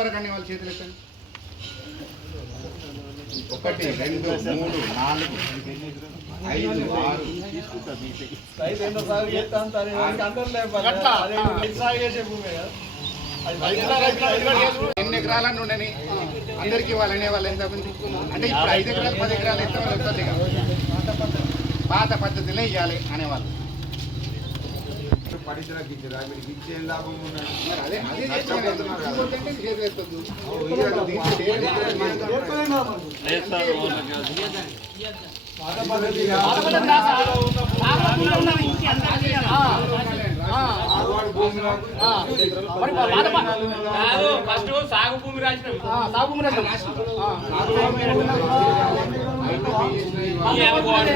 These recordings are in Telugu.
వరకు అన్ని వాళ్ళ చేతులు ఎత్తండి ఒకటి రెండు మూడు నాలుగు ఐదు ఆరు. ఎన్నో ఎకరాలను ఉండని అందరికి ఇవ్వాలనే వాళ్ళు ఎంత మంది? అంటే ఇప్పుడు ఐదు ఎకరాలు పది ఎకరాలు ఎంత వాళ్ళు. పాత పద్ధతిలో ఇవ్వాలి అనేవాళ్ళు పడితేలకు ఇచ్చారు మీకు ఇచ్చే లాభం ఉన్నది మరి అదే అదే కష్టపడుతున్నారు కదా. చేస్తున్నారు. చేతులు ఎత్తొద్దు. పాత పద్ధతి కాదు. ఆరువాడు భూములు ఫస్ట్ సాగు భూమి రాసినాం ఈ అనుభవం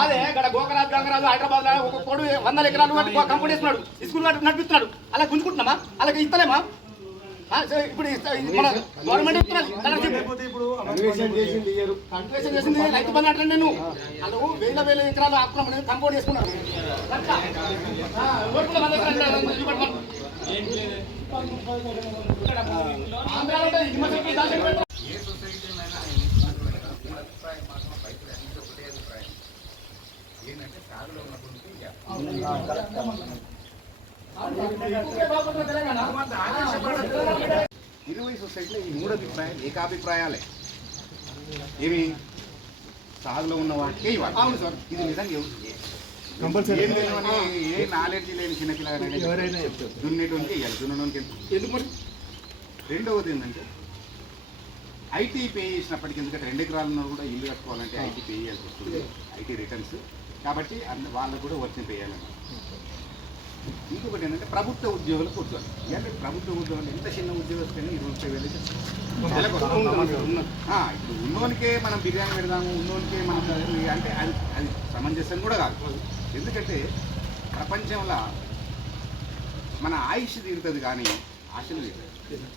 అదే ఇక్కడ గోకరాజు గంగరాజు హైదరాబాద్లో ఒక కోడు వందల ఎకరాలు వాటి కంపెనీ వేస్తున్నాడు. స్కూల్ నడిపిస్తున్నాడు. అలా గుంజుకుంటున్నామా? అలాగే ఇస్తలేమా? ఇప్పుడు గవర్నమెంట్ చేసింది చేసింది రైతు బంధు అంటే నేను. వాళ్ళు వేల వేల ఎకరాలు ఆక్రమణ కంపౌండ్ చేసుకున్నారు అట్లా. ఆ, ఓటుకున్న వంద ఎకరాలు అంటే ఇది పట్టుకోండి. ఆంధ్రాలో అంటే ఇది మధ్య ఈ దాంట్లో పెట్టు. ఏ సొసైటీనైనా ఉన్నటువంటి అభిప్రాయం మాత్రం రైతులు అన్ని ఒకటే అభిప్రాయం ఏంటంటే సాగులో ఉన్నటువంటి ఊరికే బాగుంటుంది తెలంగాణ. ఇరవై సొసైటీలో ఈ మూడు అభిప్రాయాలు ఏకాభిప్రాయాలే. ఏమి? సాగులో ఉన్న వాటికే ఇవ్వాలి. అవును సార్. ఇది నిజంగా ఎవరు- ఏం నాలెడ్జ్ లేని చిన్న పిల్లగానే దున్నేటోనికి ఇవ్వాలి దున్నడానికి ఎందుకు మరి? రెండవది ఏంటంటే ఐటీ పే చేసినప్పటికీ ఎందుకంటే రెండు ఎకరాలు ఉన్నా కూడా ఇల్లు కట్టుకోవాలంటే ఐటీ పే చేయాల్సి వస్తుంది. IT returns. కాబట్టి వాళ్ళకు కూడా వచ్చిన పే చేయాలన్నమాట ఇంకొకటి ఏంటంటే ప్రభుత్వ ఉద్యోగులకు ఉద్యోగం అంటే ప్రభుత్వ ఉద్యోగం ఎంత చిన్న ఉద్యోగస్తుని ఇరవై ముప్పై వేలు ఇప్పుడు ఉన్నోనికే మనం బిర్యానీ పెడదాము ఉన్నోనికే మనం అంటే అది అది సమంజసం కూడా కాదు. ఎందుకంటే ప్రపంచంలో మన ఆయుష్ తీరుతుంది కానీ ఆశలు తీరుతుంది?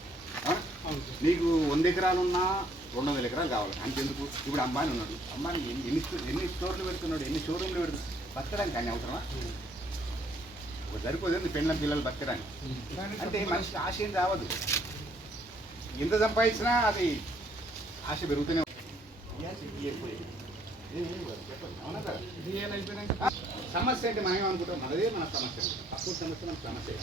నీకు వంద ఎకరాలున్నా రెండు వందల ఎకరాలు కావాలి. అంతెందుకు? ఇప్పుడు అంబానీ ఉన్నాడు. అంబానీ ఎన్ని ఎన్ని ఎన్ని స్టోర్లు పెడుతున్నాడు? ఎన్ని షోరూమ్లు పెడుతున్నాడు? బతకడానికి కానీ అవసరమా? ఒక సరిపోతుంది పెళ్ళ పిల్లలు బతకడానికి? అంటే మనిషికి ఆశ ఏం రావద్దు. ఎంత సంపాదించినా అది ఆశ పెరుగుతూనే సమస్య అంటే మనం ఏమనుకుంటాం? మనదే మన సమస్య. తక్కువ సమస్య మన సమస్య.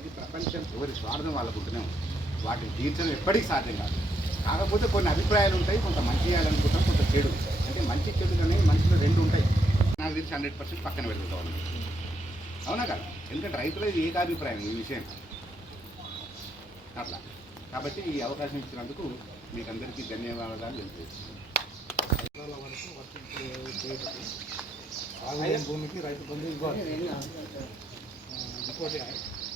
ఇది ప్రపంచం ఎవరి స్వార్థం వాళ్ళకు ఉంటూనే ఉంది. వాటిని తీర్చడం ఎప్పటికీ సాధ్యం కాదు. కాకపోతే కొన్ని అభిప్రాయాలు ఉంటాయి కొంత మంచి చేయాలనుకుంటాం కొంత చెడు. అంటే మంచి చెడు అనేవి మనిషిలో రెండు ఉంటాయి. నాకు తెలిసి హండ్రెడ్ పర్సెంట్ పక్కన పెడుతుంది అవునా కదా? ఎందుకంటే రైతులది ఏకాభిప్రాయం ఈ విషయం. అట్లా. కాబట్టి ఈ అవకాశం ఇచ్చినందుకు మీకు అందరికీ ధన్యవాదాలు తెలియజేస్తున్నాను. భూమికి రైతు బంధు ఇవ్వాలి. ఇంకోటి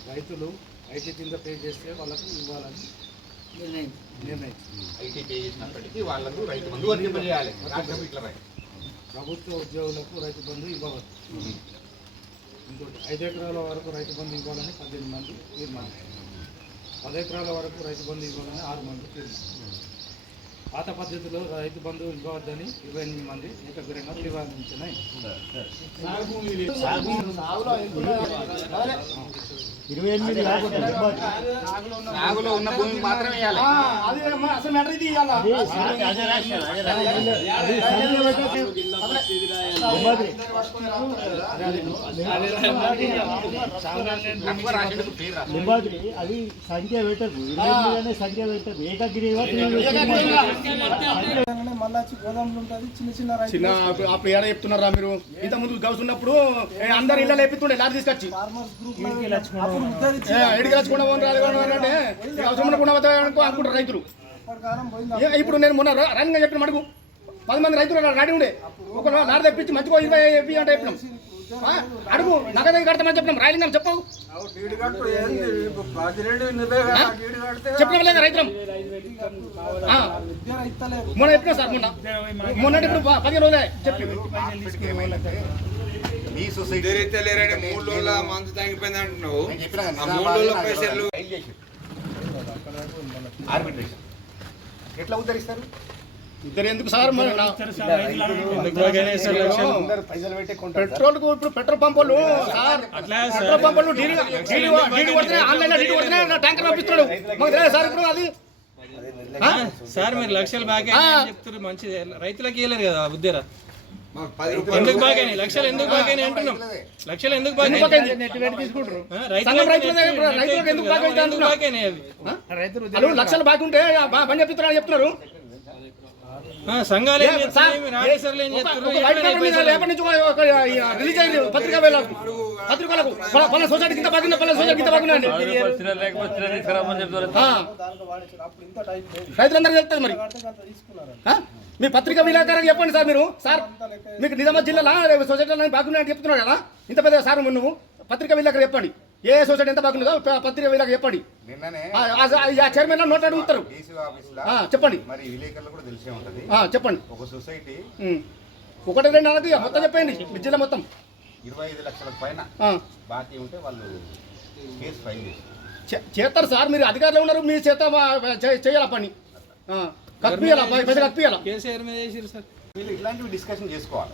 రైతులు ఐటీ కింద పే చేస్తే వాళ్ళకు ఇవ్వాలని నిర్ణయించింది ఐటీ పే చేసినప్పటికీ వాళ్ళకు రైతు బంధు వర్తింపజేయాలి. ఇట్లా రైతు ప్రభుత్వ ఉద్యోగులకు రైతు బంధు ఇవ్వవచ్చు ఇంకోటి ఐదు ఎకరాల వరకు రైతు బంధు ఇవ్వాలని పద్దెనిమిది మంది తీర్మానించారు. పది ఎకరాల వరకు రైతు బంధు ఇవ్వాలని ఆరు మంది తీర్మానించారు. పాత పద్ధతిలో రైతు బంధు ఇవ్వవద్దని ఇరవై ఎనిమిది మంది ఏకగ్రంగా తీర్మానించినాయి ఇరవై ఎనిమిది నాగులో ఉన్న భూమి మాత్రమే వేయాలి ఆ, అది సంఖ్య పెట్టదు ఇరవై ఎనిమిది అనే సంఖ్య పెట్టదు ఏకగ్రీవ మళ్ళీ గోదాములు ఉంటుంది చిన్న చిన్న రైతు చిన్న అప్పుడు- ఏడ చెప్తున్నారా మీరు? ఇంత ముందు గౌస్ ఉన్నప్పుడు అందరు ఇళ్ళ లేపిస్తుండే లారీ తీసుకొచ్చి. ఫార్మర్స్ గ్రూప్ అప్పుడు ఉద్ధరించి ఏ, ఎడికి రచ్చుకుండా ఇక అవసరం ఉండకుండా పోతే అనుకో అనుకుంటారు రైతులు. ఇప్పుడు నేను మొన్న రా- రన్నింగ్ చెప్పిన అడుగు పది మంది రైతులు రాడి ఉండే. ఒక లారీ తెప్పించి మంచిగా ఇరవై అంటే చెప్పినాం. అడుగు. నగదు కడతామని చెప్పినాం. రాయలింగం చెప్పవు చెప్పినాం లేదా రైతులం? ఇస్తలేదు మొన్న చెప్పినా సార్ మొన్న. మొన్నటి ఇప్పుడు పదిహేను రోజులే చెప్పి. మీ సొసైటీ తెలియలేరని మూడు రోజుల మందు తగ్గిపోయింది అంటున్నావు. మూడు రోజుల పైసలు ఎట్లా ఉద్ధరిస్తారు ఇద్దరు ఎందుకు సార్ మరి పెట్రోల్కు ఇప్పుడు పెట్రోల్ పంపులు సార్. పెట్రోల్ పంపులు డీడీ ఆన్లైన్ డీడీ ట్యాంకర్ పంపిస్తున్నాడు. మాకు తెలియదు సార్ ఇప్పుడు అది? సార్ మీరు లక్షలు బాగా. చెప్తారు మంచిది. రైతులకు ఇవ్వలేరు కదా ఉద్దేరా ఎందుకు బాగానే లక్షలు ఎందుకు బాగానే అంటున్నాం. లక్షలు ఎందుకు రైతులకు రైతులకు బాగా ఎందుకు అంటున్నాం? బాగానే అవి? రైతులు వాళ్ళు లక్షలు బాగుంటే పని చెప్తున్నారు చెప్తున్నారు. సంఘాలు ఏం మీరు చేస్తున్నారు? పత్రికా పత్రికలకు పలానా సొసైటీ కింద పలానా సొసైటీ కింద తెలుస్తుంది? మీ పత్రిక విలేకరికి చెప్పండి సార్ మీరు. సార్ మీకు నిజామాబాద్ జిల్లాలో సొసైటీలో బాగున్నాయని చెప్తున్నాడు కదా. ఇంత పెద్ద సార్ నువ్వు. పత్రిక విలేకరు చెప్పండి. ఏ సొసైటీ ఎంత బాగుందో పత్రిక విలేకరు చెప్పండి. నిన్ననే ఆ, ఆ- ఆ చైర్మన్ నోట్ అడుగుతారు. డీసీ ఆఫీస్లో ఆ, చెప్పండి. మరి విలేకరులు కూడా తెలిసే ఉంటది. ఆ, చెప్పండి. ఒక సొసైటీ. ఒకటి రెండు నెలలకి మొత్తం చెప్పండి జిల్లా మొత్తం. ఇరవై ఐదు లక్షల పైన. బాకీ ఉంటే వాళ్ళు కేసు ఫైల్ చేస్తారు. సార్ మీరు అధికారులు ఉన్నారు మీ చేత చేయాలా పని? ఆ, కప్పియాలా పై- పైసలు కప్పియాలా కేసీఆర్ మీద వేసిరు సార్? వీళ్ళు ఇట్లాంటివి డిస్కషన్ చేసుకోవాలి.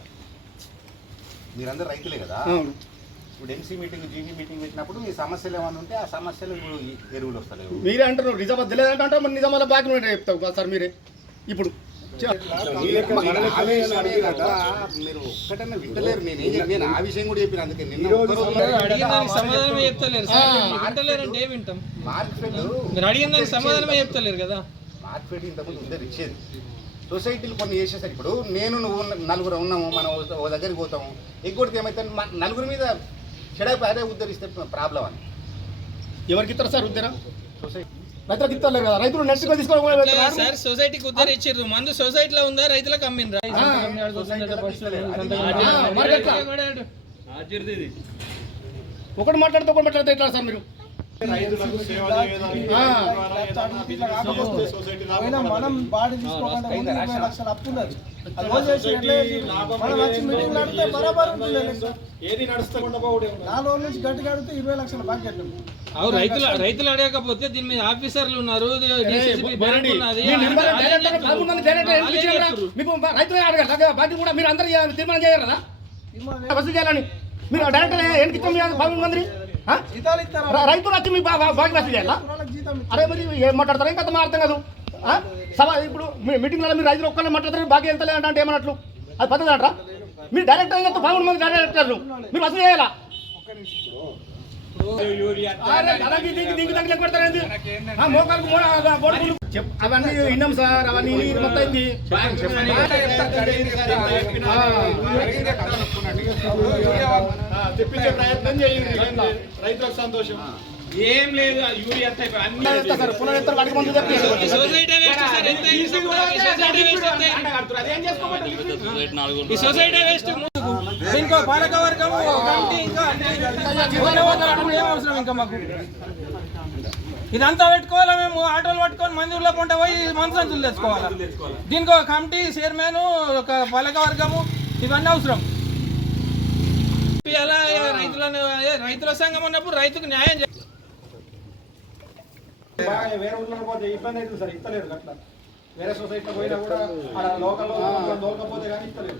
మీరందరూ రైతులే కదా. అవును. ఇప్పుడు ఎంసీ మీటింగ్ జీవీ మీటింగ్ పెట్టినప్పుడు మీ సమస్యలు ఏమైనా ఉంటే ఆ సమస్యలు ఇప్పుడు ఈ ఎరువులు వస్తలేవు. మీరే అంటారు నిజామాబాద్ తెలియదంటే అంటారు మరి నిజామాబాద్ ఉంటే చెప్తావు కదా సార్ మీరే. ఇప్పుడు మీరు ఒక్కటన్నా వింటలేరు నేను ఆ విషయం కూడా చెప్పిన అందుకే సమాధానమే చెప్తలేరు వింటాం మార్కెట్ మీరు అడిగిన దానికి సమాధానమే చెప్తలేరు కదా. మార్కెట్ ఇంతకుముందు ఇచ్చేది సొసైటీలు కొన్ని చేసేసరికి ఇప్పుడు నేను నువ్వు నలుగురు ఉన్నాము మనం ఓ- దగ్గరికి పోతాము. ఇంకోటికి ఏమైతే మన నలుగురి మీద చెడైపు అదే ఉద్ధరిస్తే ప్రాబ్లం అని. ఎవరికి ఇస్తారు సార్ ఉద్దరా? సొసైటీ రైతులకు ఇస్తారు కదా రైతులు నెట్ అట్లా తీసుకోవాలి సార్ సొసైటీకి ఉద్దరు ఇచ్చిర్రు. మందు సొసైటీలో ఉందా రైతులకు అమ్మిండ్రా? ఒకటి మాట్లాడితే ఒకటి మాట్లాడితే ఎట్లా సార్ మీరు? ఆ. అయినా మనం బాడీ తీసుకోకుండా ముందు ఇరవై లక్షల అప్పు ఉన్నది. రైతులు రైతులు అడగకపోతే దీని మీద ఆఫీసర్లు ఉన్నారు రైతులే కూడా మీరు అందరూ తీర్మానం చేయరు కదా వసూలు చేయాలని. మీరు డైరెక్టర్ ఎందుకు ఇచ్చాం పదమూడు మంది రైతులు వచ్చి మీ బా- బా- బాకీ వసూలు చేయాలా? అరే మరి ఏం మాట్లాడతారు? ఇంకా మా అర్థం కాదు? ఆ? సభ ఇప్పుడు మీ- మీటింగ్లలో మీరు రైతులు ఒక్కళ్ళే మాట్లాడతారు బాకీ ఎంత లేదంటే ఏమన్నట్లు? అది పద్ధతి అంటారా? మీరు డైరెక్ట్ అయిన పదమూడు మంది డైరెక్టర్లు మీరు వసూలు చేయాలా? మోకాలకు అవన్నీ విన్నాం సార్ అవన్నీ మొత్తం అయింది. తెప్పించే ప్రయత్నం చేయండి. రైతులకు సంతోషం. ఏం లేదు యూరియా ఈ సొసైటీ వేస్ట్ ఇంకో పాలక వర్గం కమిటీ ఇంకా ఇంకా మాకు? ఇదంతా పెట్టుకోవాలా మేము? ఆటోలు పట్టుకొని మంది ఊళ్ళో కొంటే పోయి మనసంచులు తెచ్చుకోవాలా? దీనికి ఒక కమిటీ చైర్మన్ ఒక పాలక వర్గము ఇవన్నీ అవసరం. ఇలా రైతులను రైతుల సంఘం ఉన్నప్పుడు రైతుకు న్యాయం చేయాలి బాగా వేరే ఊళ్ళో పోతే ఇబ్బంది అవుతుంది సార్ ఇస్తలేరు అట్లా వేరే సొసైటీలో పోయినా కూడా ఆడ లోకల్ దొరకపోతే కానీ ఇస్తలేరు.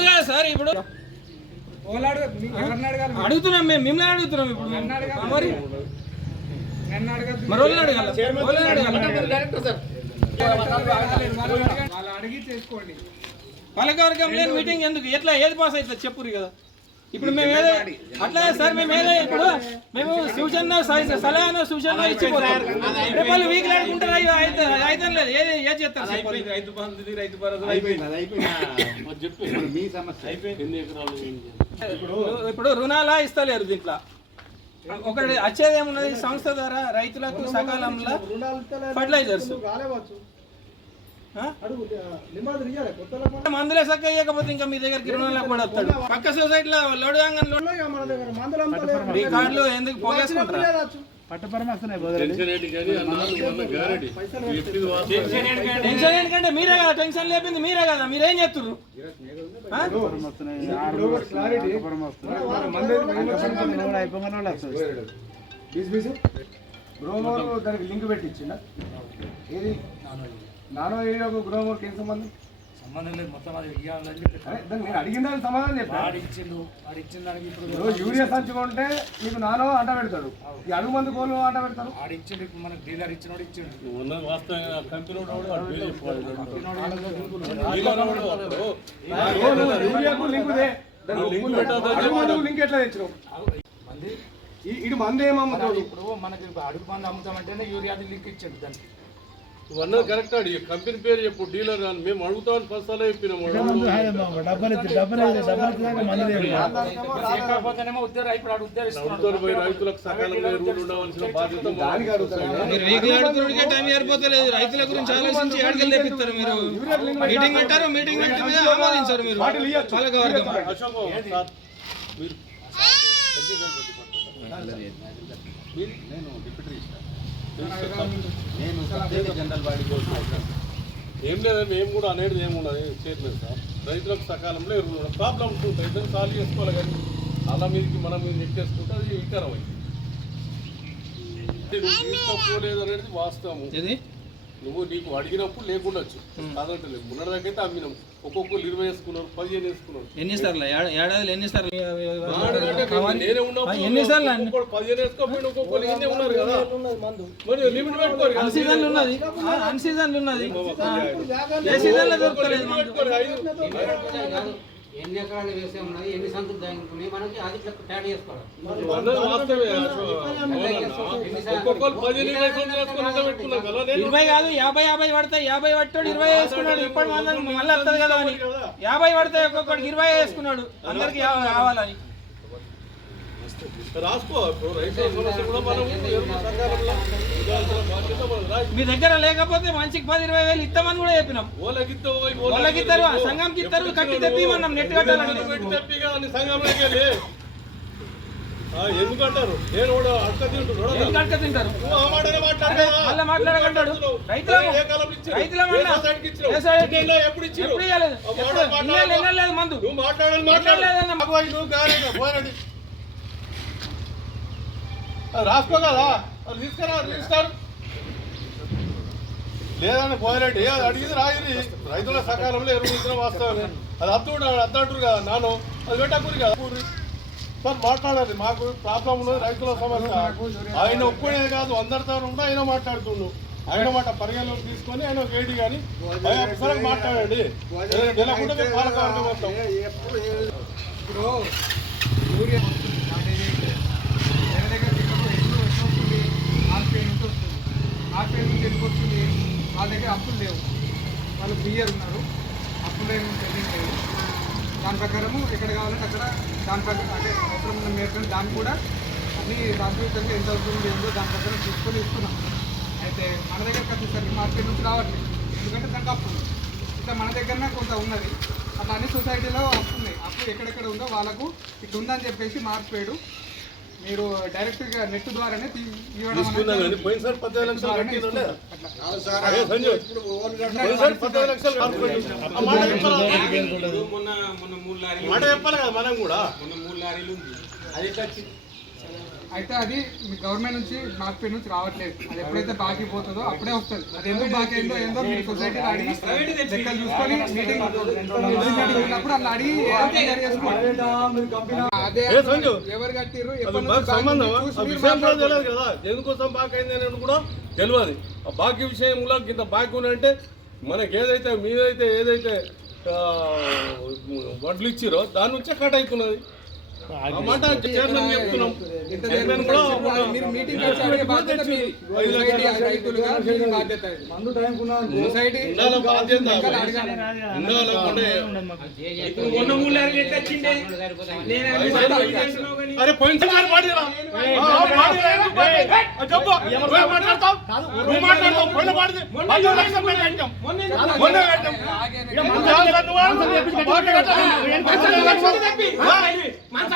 కదా సార్ ఇప్పుడు అడుగుతున్నాం మేము మిమ్మల్ని అడుగుతున్నాం ఇప్పుడు మరి వాళ్ళని అడగాలి. పాలకవర్గం లేని మీటింగ్ ఎందుకు? ఎట్లా? ఏది పాస్ అవుతుంది చెప్పురు కదా. ఇప్పుడు మేము ఏదో అట్లా సార్ మేము ఏదో ఇప్పుడు మేము సూచన స- సలహా సూచన ఇచ్చిపోతాం. రేపు వాళ్ళు వీక్ అయ్యో అయితే అయితే లేదు. ఏది ఏది చేస్తారు వాళ్ళు? రైతు బంధుది రైతు భరోసా అయిపోయింది అయిపోయింది. చెప్పు మీ సమస్య. ఇప్పుడు ఇప్పుడు రుణాలా ఇస్తలేరు దీంట్లో? ఒకటి వచ్చేది ఏమున్నది సంస్థ ద్వారా రైతులకు సకాలంలో. ఫర్టిలైజర్స్ మందులే సక్క ఇవ్వకపోతే ఇంకా మీ దగ్గరికి రుణాలకు కూడా వస్తాడు పక్క సొసైటీలో లోడ్ కాగానే లోడ్ మన దగ్గర మందులు అమ్ముతలేరు. మీ కార్డులు ఎందుకు పోగేసుకుంటారా టెన్షన్ ఏంటంటే మీరే కదా టెన్షన్ లేపింది మీరే కదా మీరేం బీస్ బ్రోమోలు దానికి లింక్ పెట్టి ఇచ్చిందా ఏది? నానో ఏరియాకు గృహమూర్కి ఏం సంబంధం? సంబంధం లేదు మొత్తం అది ఇవ్వాలని అరే, దాన్ని నేను అడిగిన దానికి సమాధానం చెప్పా వాడు ఇచ్చిండు వాడు ఇచ్చిన దానికి ఇప్పుడు ఇప్పుడు యూరియా సంచుకుంటే నీకు నానో అంట పెడతాడు ఈ అడుగు మంది కోళ్ళు అంట పెడతారు. వాడు ఇచ్చిండు ఇప్పుడు మనకు డీలర్ ఇచ్చినోడు ఇచ్చిండు. ఓ, నువ్వు యూరియాకు లింక్ ఎట్లా తెచ్చినావు? ఇటు మంది ఏమమ్ముతాడు ఇప్పుడు మనకి అడుగు మంది అమ్ముతామంటేనే యూరియాది లింక్ ఇచ్చిండు దానికి. అన్నది కరెక్ట్ అడిగి కంపెనీ పేరు చెప్పు డీలర్ అని మేము అడుగుతామని ఫస్ట్ అలా చెప్పినాము ప్రభుత్వం పోయి రైతులకు సకాలంలో ఎరువులు ఉండవలసిన బాధ్యత సరిపోతలేదు రైతుల గురించి ఆలోచించి ఏడుకెళ్ళి తెప్పిస్తారు మీరు మీటింగ్ పెట్టారు మీటింగ్ పెట్టి మీద ఆమోదించారు మీరు పాలక వర్గం అశోక్ సార్ మీరు నేను డిప్యూటీ. నేను ప్రత్యేక జనరల్ బాడీ కోసం ఏం లేదండి మేము కూడా అనేది ఏమి ఉండదు చేయట్లేదు సార్. రైతులకు సకాలంలో ఎరువులు ప్రాబ్లమ్స్ ఉంటాయి దాన్ని సాల్వ్ చేసుకోవాలి కానీ అలా మీదకి మనం మీద నెట్టేసుకుంటే అది వికారం అయింది తీసుకోలేదు అనేది వాస్తవం. ఇది నువ్వు నీకు అడిగినప్పుడు లేకుండొచ్చు. కాదంటే లేదు. మొన్నటి దగ్గర అమ్మినాం. ఒక్కొక్కరు ఇరవై వేసుకున్నారు పదిహేను వేసుకున్నారు. ఎన్ని సార్లు ఏడాదిలో ఎన్ని సార్లు వాడికంటే నేనే ఉన్నప్పుడు ఎన్ని సార్లు అండి? ఒక్కొక్కడు పదిహేను వేసుకోకపోయినా ఒక్కొక్కరు ఉన్నారు కదా. మరి లిమిట్ పెట్టుకోరు కదా. అన్ సీజన్ ఉన్నది. అన్ సీజన్ ఉన్నది. ఏ సీజన్లో దొరకలేదు ఎన్ని ఎకరాలు వేసే ఉన్నది ఎన్ని సంతులు దానికి మనకి అది ట్యాడ్ చేసుకోవాలి. ఇరవై కదా యాభై యాభై పడతాయి. యాభై పట్టాడు ఇరవై వేసుకున్నాడు. ఇప్పుడు మళ్ళీ వస్తుంది కదా అని. యాభై పడతాయి ఒక్కొక్కడికి ఇరవై వేసుకున్నాడు. అందరికి కావాలని రాసుకో. ఇప్పుడు రైతుల సమస్య కూడా మనం ఎరువు సకాలంలో ఇవ్వాల్సిన బాధ్యత మనది. రా. మీ దగ్గర లేకపోతే మనిషికి పది ఇరవై వేలు ఇస్తామని కూడా చెప్పినాం. ఓలకిత్తే పోయి వాళ్ళకి ఇస్తారు సంఘంకి ఇస్తారు కట్టి తెప్పిమన్నాం నెట్ కట్టాలంటే. పెట్టి తెప్పి కదా నీ సంఘంలోకి వెళ్ళి? ఆ, ఎందుకంటారు? నేను కూడా అడక తింటున్నాడు కట్ట తింటారు? నువ్వు ఆ మాటనే ఏ అన్నా. ఎన్నెల్లో ఎప్పుడు ఇవ్వలేదు. ఇవ్వలేదు, మందు. నువ్వు మాట్లాడాలి మాట్లాడు. లేదన్న. అబ్బాయి నువ్వు కాలేదు పోరాడి అది రాసుకో కదా. అది తీసుకురా రిజిస్టర్ లేదని పోయినట్టు. అది అడిగింది రాయిరి రైతుల సకాలంలో ఎరువు ఇచ్చిన వాస్తవమే. అది అత్తు అద్దు అంటారు కదా నాను. అది పెట్టకూరి కదా. కూరి. సార్ మాట్లాడాలి. మాకు ప్రాబ్లం ఉన్నది రైతుల సమస్య. ఆయన ఒప్పుకునేది కాదు. అందరితో కూడా ఆయన మాట్లాడుతుండు. ఆయన మాట పరిగణలోకి తీసుకొని ఆయన ఒక ఏడి కానీ ఒకసారి మాట్లాడండి. నెలకుండా మేము పాలక వర్గం వస్తాం ఇప్పుడు యూరియా వస్తుంది అనేది వేరే దగ్గర పికప్ ఎప్పుడు వస్తుంది ఆర్పీఐ నుంచి వస్తుంది ఆర్పీఐ నుంచి ఎందుకు వస్తుంది వాళ్ళ దగ్గర అప్పులు లేవు. వాళ్ళు క్లియర్ ఉన్నారు. అప్పులు ఏమి పెండింగ్ లేవు. దాని ప్రకారము ఎక్కడ కావాలంటే అక్కడ దాని ప్రకారం అంటే అవసరం ఉన్న మేరకు దాన్ని కూడా అన్ని రాష్ట్రీయంగా ఎంత అవుతుంది ఏందో దాని ప్రకారం తీసుకొని ఇస్తున్నాం. అయితే మన దగ్గరకు వచ్చేసరికి మార్కెట్ నుంచి రావట్లేదు. ఎందుకంటే దానికి అప్పు ఇట్లా మన దగ్గరనే కొంత ఉన్నది. అట్లా అన్ని సొసైటీలో అప్పు ఉన్నాయి. అప్పు ఎక్కడెక్కడ ఉందో వాళ్ళకు ఇట్లా ఉందని చెప్పేసి మార్చిపోయాడు మీరు డైరెక్ట్గా నెట్ ద్వారానే పోయినసారి పద్దెనిమిది లక్షలు మాట చెప్పాలా? కదా మనం కూడా. మొన్న మూడు లారీలు ఉంది. అది అయితే అది గవర్నమెంట్ నుంచి మార్కెట్ నుంచి రావట్లేదు. అది ఎప్పుడైతే బాకీ పోతుందో అప్పుడే వస్తుంది. అది ఎందుకు బాకీ అయిందో ఏందో మీరు సొసైటీలో అడిగి లెక్కలు చూసుకొని మీటింగ్ ఉన్నప్పుడు అలా అడిగి? ఎవరు కట్టిర్రు ఎందుకోసం బాకీ అయింది అనేది కూడా తెలియదు ఆ బాకీ విషయంలో ఇంత బాకీ ఉందంటే మనకి ఏదైతే మీదైతే ఏదైతే వడ్లు ఇచ్చిరో దాని నుంచే కట్ అవుతున్నది అరే పోయినసారి చెప్పు మాట్లాడతావు నువ్వు మాట్లాడతావు పోయిన పాడితే పద్దెనిమిది లక్షలు మేము మొన్న కట్టాం. నువ్వు ఆన్సర్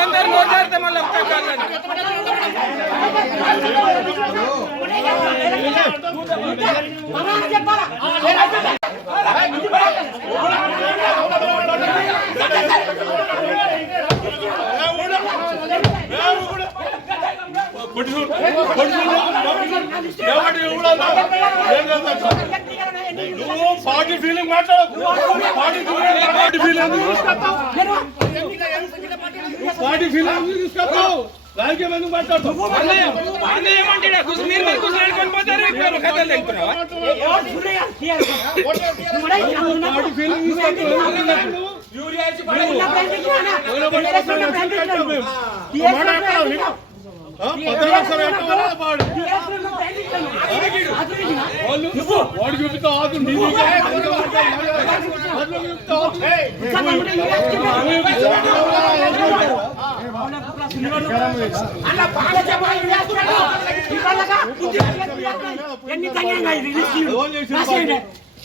అందరూ మోటాడితే మళ్ళీ ఒక్క కాలండి నువ్వు పార్టీ ఫీలింగ్ మాట్లాడకు party party feeling party feeling తీసుకొస్తావు రాజకీయం ఎందుకు మాట్లాడతావు ರಾಜಕೀಯ ಬಂದು ಮಾತಾಡ್ತು ಮಾಡ್ಲಿಲ್ಲ ಕುಸ್ ನೀರ್ ಮೇಲೆ ಕುಸ್ ಹೇಳ್ಕೊಂಡು ಮಾತಾಡ್ರಿ ಕಥೆ ಯೂರಿಯಾ వాడు చూపిస్తా ఆదు బాగా మేము మేము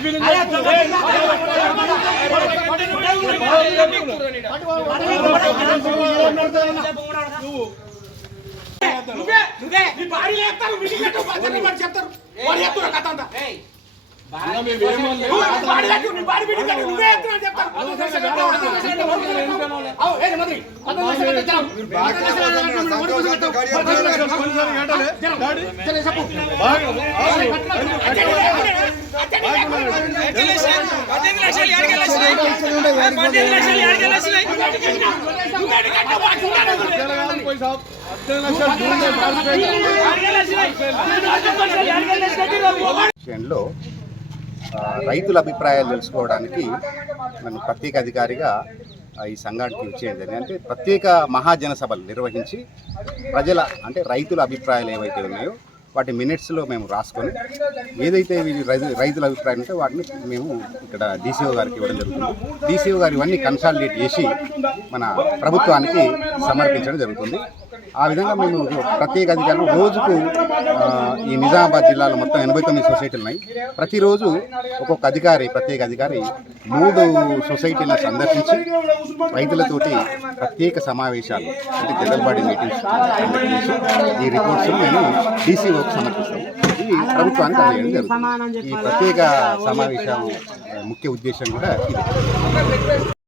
ఫీలింగ్ నువ్వే నువ్వే నీ భార్య పద్ధతి మరి చెప్తారు వాడు చెప్తున్నారు కథ అంతా లక్షలు రైతుల అభిప్రాయాలు తెలుసుకోవడానికి నన్ను ప్రత్యేక అధికారిగా ఈ సంఘానికి ఇచ్చేయండి అంటే ప్రత్యేక మహాజన సభలు నిర్వహించి ప్రజల అంటే రైతుల అభిప్రాయాలు ఏవైతే ఉన్నాయో వాటి మినిట్స్లో మేము రాసుకొని ఏదైతే రైతు రైతుల అభిప్రాయం ఉంటే వాటిని మేము ఇక్కడ డీసీఓ గారికి ఇవ్వడం జరుగుతుంది. డీసీఓ గారు ఇవన్నీ కన్సాలిడేట్ చేసి మన ప్రభుత్వానికి సమర్పించడం జరుగుతుంది. ఆ విధంగా మేము ప్రత్యేక అధికారులు రోజుకు ఈ నిజామాబాద్ జిల్లాలో మొత్తం ఎనభై తొమ్మిది సొసైటీలు ఉన్నాయి. ప్రతిరోజు ఒక్కొక్క అధికారి ప్రత్యేక అధికారి మూడు సొసైటీలను సందర్శించి రైతులతోటి ప్రత్యేక సమావేశాలు అంటే జనరల్ బాడీ మీటింగ్స్ ఈ రిపోర్ట్స్ మేము డీసీఓకి సమర్పిస్తాం ఇది ప్రభుత్వానికి అందజేయడం జరుగుతుంది. ఈ ప్రత్యేక సమావేశం ముఖ్య ఉద్దేశం కూడా ఇది.